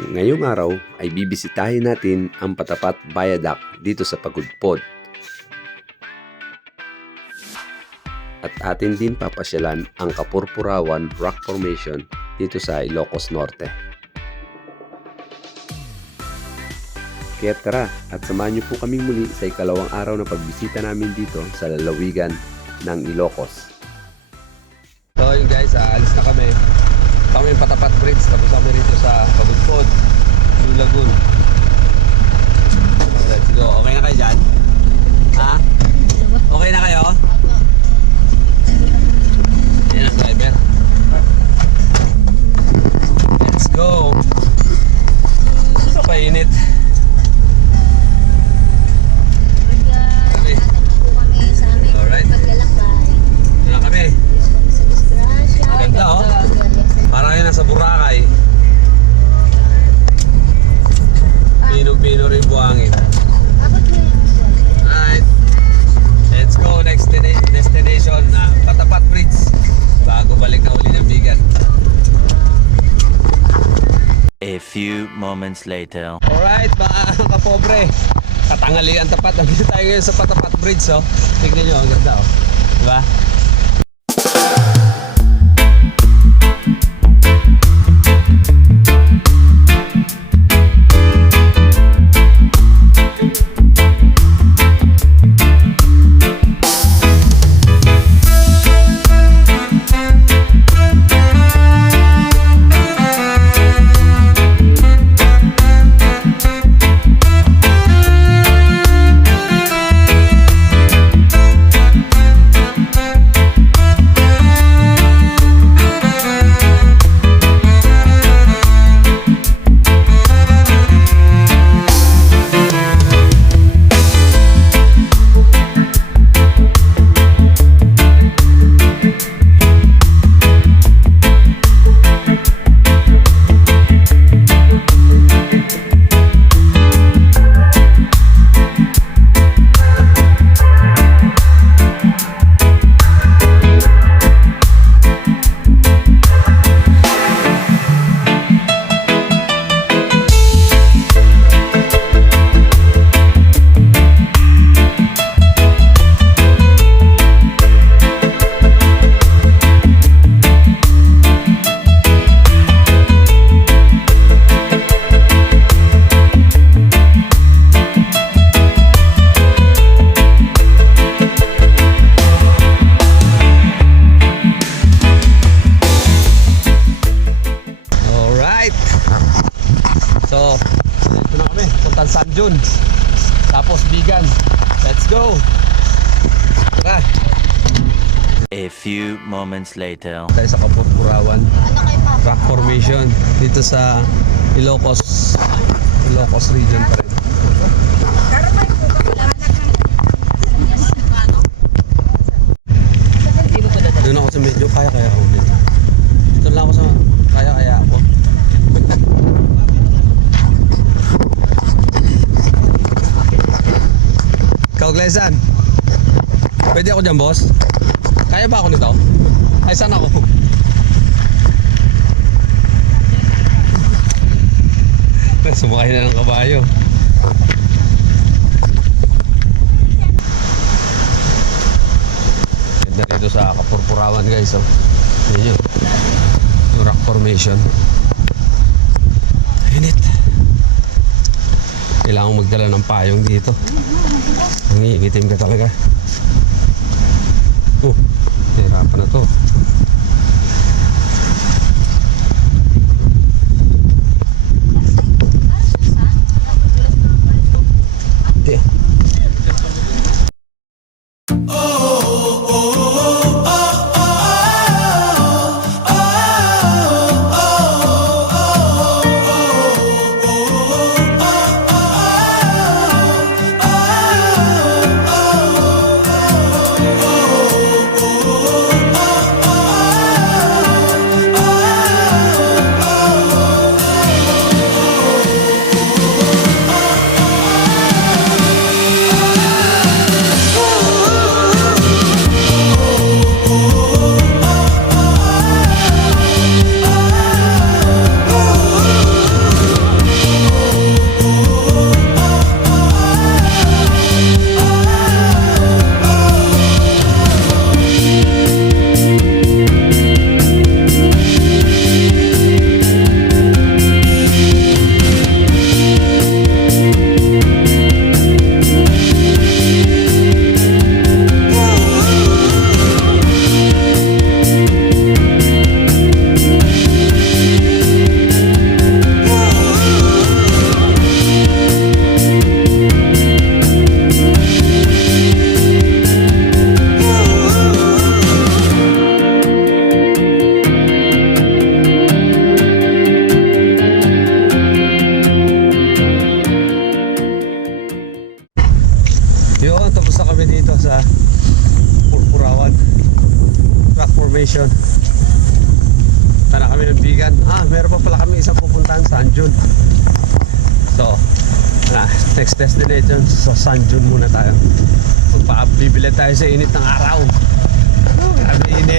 Ngayong araw ay bibisitahin natin ang Patapat Viaduct dito sa Pagudpod. At atin din papasyalan ang Kapurpurawan Rock Formation dito sa Ilocos Norte. Kaya tara at samahan niyo po kaming muli sa ikalawang araw na pagbisita namin dito sa lalawigan ng Ilocos. So yun guys, alis na kami. Kami Patapat Bridge, tapos kami rito sa Pagudpod, Blue Lagoon. Let's go. Okay na kayo dyan? Ha? Okay na kayo? Ayan ang driver. Let's go. Ito painit. Alright. Ito na kami. Ganda oh. Parang yun nasa Boracay. Pino-pino rin buhangin. Alright. Let's go. Next destination. Patapat Bridge. Bago balik na uli ng bigat. A few moments later. Alright mga kapobre. Katanghalian tapat. Nandito tayo ngayon sa Patapat Bridge oh. Tignan nyo. Ang ganda oh. Diba? So, ito na kami, puntan San Jun. Tapos Bigan. Let's go. Tara. A few moments later. Tayo sa Kapurpurawan Rock Formation dito sa Ilocos region pa rin. Doon ako sa medyo kaya ako. Dito lang ako sa kaya ako. Glesan, pwede ako dyan boss? Kaya ba ako nito? Ay saan ako? Sumakay na ng kabayo. Ganda rito sa Kapurpurawan guys oh. Yan yun, yung rock formation. Init. Kailangan magdala ng payong dito. Nangingitim ka talaga. Hirapan na to. Hindi. information. Tara kami ng Bigan. Meron pa pala kami isang pupuntahan sa Anjun. So, next destination sa Sanjun muna tayo. Bibili tayo sa init ng araw. Grabe init.